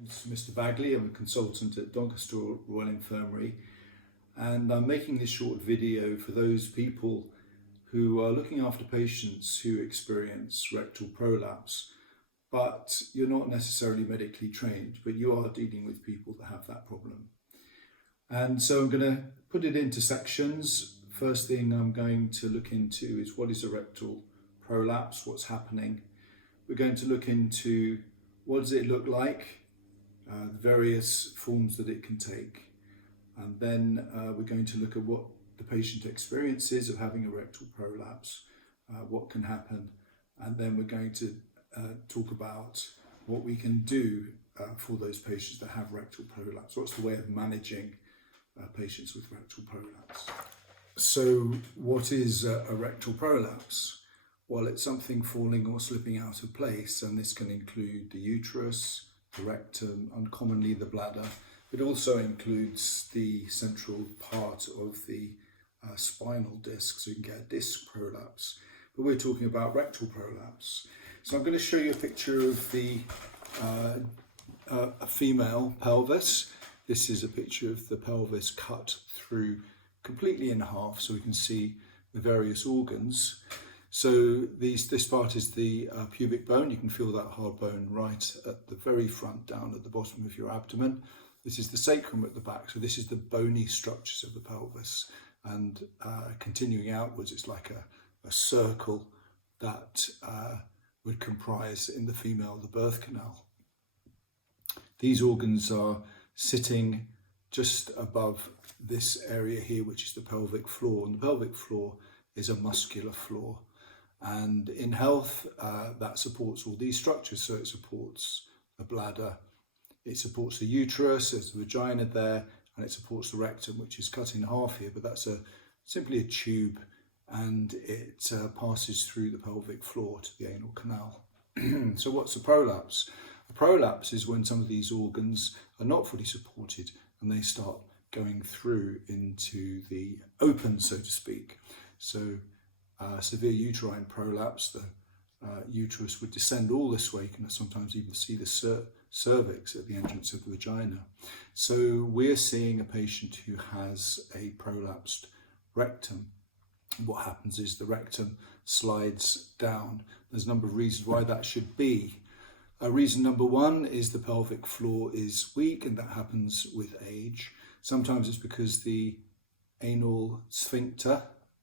name's Mr. Bagley. I'm a consultant at Doncaster Royal Infirmary, and I'm making this short video for those people who are looking after patients who experience rectal prolapse, but you're not necessarily medically trained, but you are dealing with people that have that problem. And so I'm going to put it into sections. First thing I'm going to look into is what is a rectal prolapse, what's happening. We're going to look into what does it look like, the various forms that it can take. And then we're going to look at what the patient experiences of having a rectal prolapse, what can happen. And then we're going to talk about what we can do for those patients that have rectal prolapse. What's the way of managing patients with rectal prolapse? So what is a rectal prolapse? Well, it's something falling or slipping out of place, and this can include the uterus, the rectum, and commonly the bladder. It also includes the central part of the spinal disc, so you can get a disc prolapse. But we're talking about rectal prolapse. So I'm going to show you a picture of a female pelvis. This is a picture of the pelvis cut through completely in half, so we can see the various organs. So this part is the pubic bone. You can feel that hard bone right at the very front, down at the bottom of your abdomen. This is the sacrum at the back. So this is the bony structures of the pelvis. And continuing outwards, it's like a circle that would comprise in the female the birth canal. These organs are sitting just above this area here, which is the pelvic floor. And the pelvic floor is a muscular floor. And in health, that supports all these structures. So it supports the bladder, it supports the uterus, there's the vagina there, and it supports the rectum, which is cut in half here, but that's simply a tube, and it passes through the pelvic floor to the anal canal. So what's a prolapse? A prolapse is when some of these organs are not fully supported and they start going through into the open, so to speak. So severe uterine prolapse, the uterus would descend all this way. You can sometimes even see the cervix at the entrance of the vagina. So we're seeing a patient who has a prolapsed rectum. What happens is the rectum slides down. There's a number of reasons why that should be. Reason number one is the pelvic floor is weak, and that happens with age. Sometimes it's because the anal sphincter,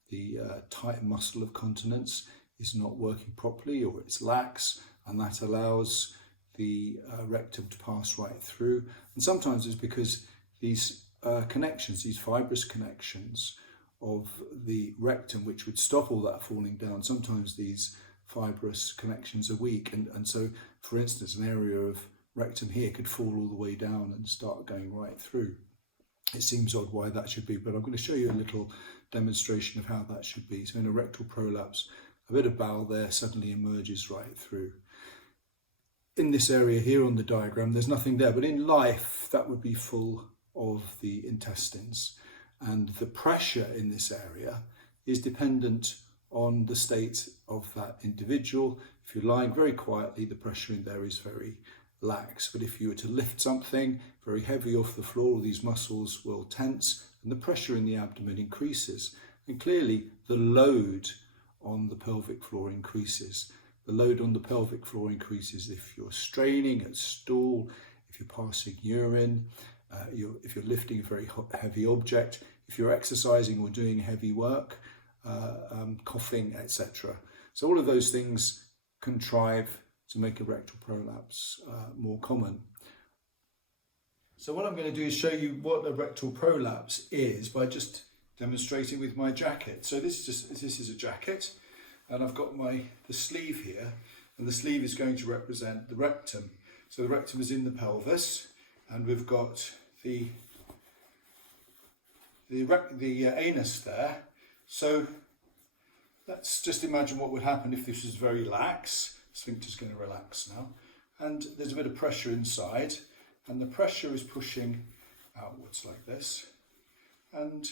the tight muscle of continence, is not working properly, or it's lax, and that allows the rectum to pass right through. And sometimes it's because these connections, these fibrous connections of the rectum, which would stop all that falling down, sometimes these fibrous connections are weak, and so, for instance, an area of rectum here could fall all the way down and start going right through. It seems odd why that should be, but I'm going to show you a little demonstration of how that should be. So in a rectal prolapse, a bit of bowel there suddenly emerges right through. In this area here on the diagram, there's nothing there, but in life that would be full of the intestines, and the pressure in this area is dependent on the state of that individual. If you're lying very quietly, the pressure in there is very lax, but if you were to lift something very heavy off the floor, these muscles will tense and the pressure in the abdomen increases, and clearly the load on the pelvic floor increases. The load on the pelvic floor increases if you're straining at stool, if you're passing urine, if you're lifting a very heavy object, if you're exercising or doing heavy work, coughing, etc. So all of those things contrive to make a rectal prolapse more common. So what I'm going to do is show you what a rectal prolapse is by just demonstrating with my jacket. So this is a jacket, and I've got the sleeve here, and the sleeve is going to represent the rectum. So the rectum is in the pelvis, and we've got the anus there. So let's just imagine what would happen if this was very lax. Sphincter is going to relax now, and there's a bit of pressure inside, and the pressure is pushing outwards like this, and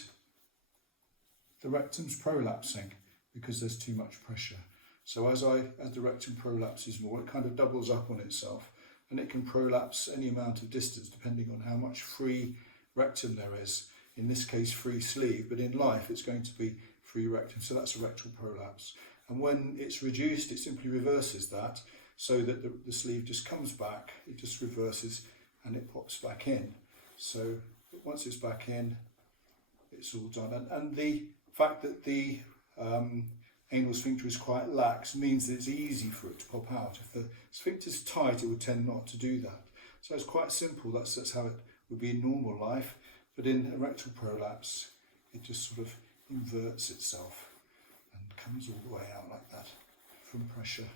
the rectum's prolapsing because there's too much pressure. So as the rectum prolapses more, it kind of doubles up on itself, and it can prolapse any amount of distance depending on how much free rectum there is. In this case, free sleeve, but in life it's going to be free rectum, so that's a rectal prolapse. And when it's reduced, it simply reverses that, so that the sleeve just comes back, it just reverses and it pops back in. So once it's back in, it's all done. And the fact that the anal sphincter is quite lax means that it's easy for it to pop out. If the sphincter is tight, it would tend not to do that. So it's quite simple. That's how it would be in normal life. But in a rectal prolapse, it just sort of inverts itself and comes all the way out like that from pressure.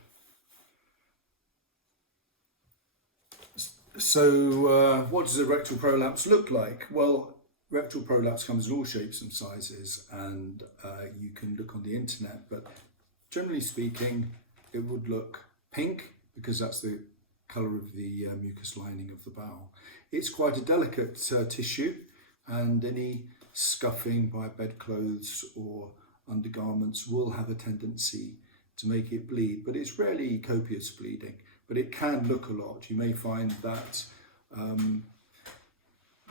So what does a rectal prolapse look like? Well, rectal prolapse comes in all shapes and sizes, and you can look on the internet, but generally speaking, it would look pink because that's the colour of the mucous lining of the bowel. It's quite a delicate tissue, and any scuffing by bedclothes or undergarments will have a tendency to make it bleed, but it's rarely copious bleeding, but it can look a lot. You may find that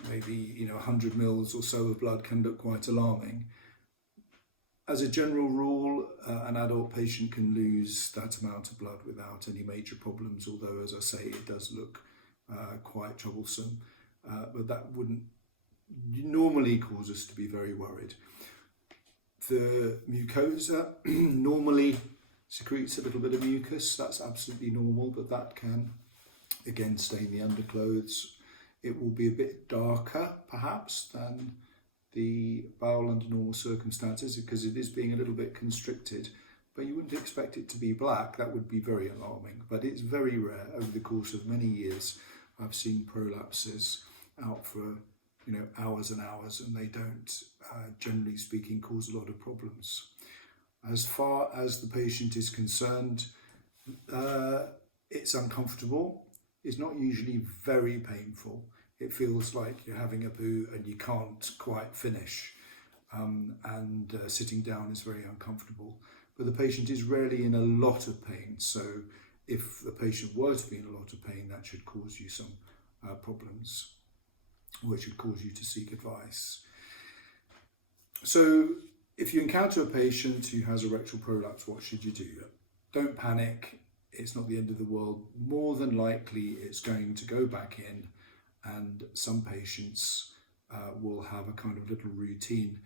maybe 100 mils or so of blood can look quite alarming. As a general rule, an adult patient can lose that amount of blood without any major problems, although, as I say, it does look quite troublesome, but that wouldn't normally cause us to be very worried. The mucosa normally secretes a little bit of mucus. That's absolutely normal, but that can again stain the underclothes. It will be a bit darker perhaps than the bowel under normal circumstances because it is being a little bit constricted, but you wouldn't expect it to be black. That would be very alarming, but it's very rare. Over the course of many years, I've seen prolapses out for hours and hours, and they don't, generally speaking, cause a lot of problems. As far as the patient is concerned, it's uncomfortable. It's not usually very painful. It feels like you're having a poo and you can't quite finish, and sitting down is very uncomfortable. But the patient is rarely in a lot of pain, so if the patient were to be in a lot of pain, that should cause you some problems, or it should cause you to seek advice. So if you encounter a patient who has a rectal prolapse, what should you do? Don't panic. It's not the end of the world. More than likely it's going to go back in, and some patients will have a kind of little routine,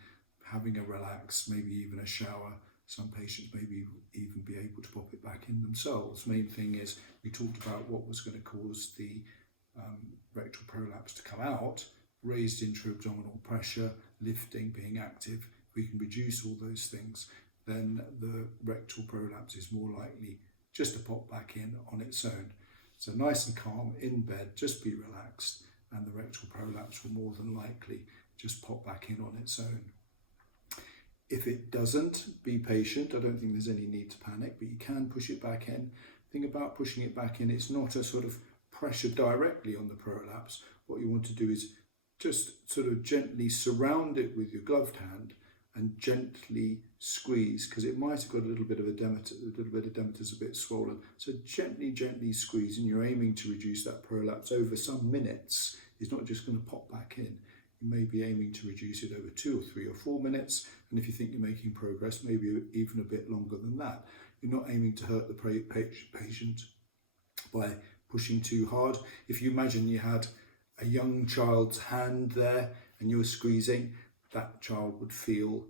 having a relax, maybe even a shower. Some patients maybe even be able to pop it back in themselves. Main thing is we talked about what was going to cause the rectal prolapse to come out: raised intra-abdominal pressure, lifting, being active. If we can reduce all those things, then the rectal prolapse is more likely just to pop back in on its own. So nice and calm in bed, just be relaxed, and the rectal prolapse will more than likely just pop back in on its own. If it doesn't, be patient. I don't think there's any need to panic, but you can push it back in. The thing about pushing it back in, it's not a sort of pressure directly on the prolapse. What you want to do is just sort of gently surround it with your gloved hand and gently squeeze, because it might have got a little bit of edematous, a bit swollen. So gently squeeze, and you're aiming to reduce that prolapse over some minutes. It's not just going to pop back in. You may be aiming to reduce it over 2 or 3 or 4 minutes, and if you think you're making progress, maybe even a bit longer than that. You're not aiming to hurt the patient by pushing too hard. If you imagine you had a young child's hand there and you're squeezing, that child would feel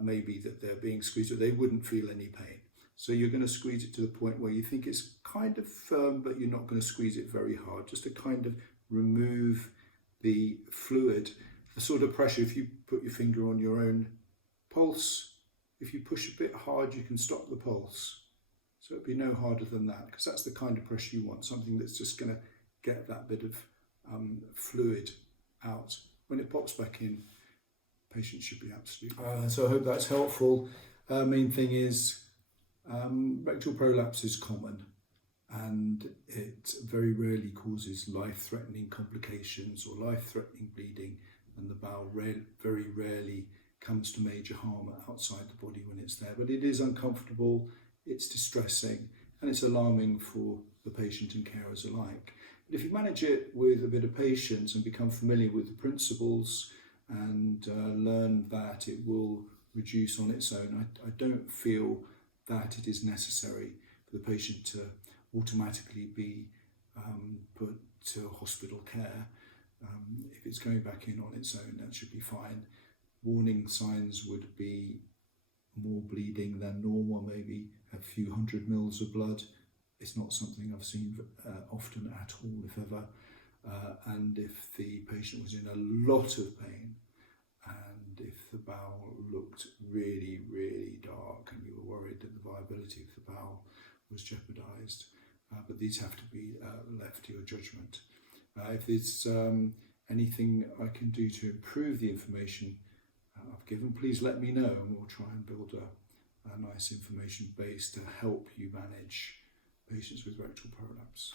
maybe that they're being squeezed, but they wouldn't feel any pain. So you're going to squeeze it to the point where you think it's kind of firm, but you're not going to squeeze it very hard, just to kind of remove the fluid. The sort of pressure, if you put your finger on your own pulse, if you push a bit hard, you can stop the pulse. So it'd be no harder than that, because that's the kind of pressure you want, something that's just going to get that bit of fluid out. When it pops back in, patient should be absolutely fine. So I hope that's helpful. Main thing is rectal prolapse is common, and it very rarely causes life-threatening complications or life-threatening bleeding, and the bowel very rarely comes to major harm outside the body when it's there. But it is uncomfortable, it's distressing, and it's alarming for the patient and carers alike. If you manage it with a bit of patience and become familiar with the principles and learn that it will reduce on its own, I don't feel that it is necessary for the patient to automatically be put to hospital care. If it's going back in on its own, that should be fine. Warning signs would be more bleeding than normal, maybe a few 100 mils of blood. It's not something I've seen often at all, if ever. And if the patient was in a lot of pain, and if the bowel looked really, really dark and you were worried that the viability of the bowel was jeopardised. But these have to be left to your judgment. If there's anything I can do to improve the information I've given, please let me know, and we'll try and build a nice information base to help you manage patients with rectal prolapse.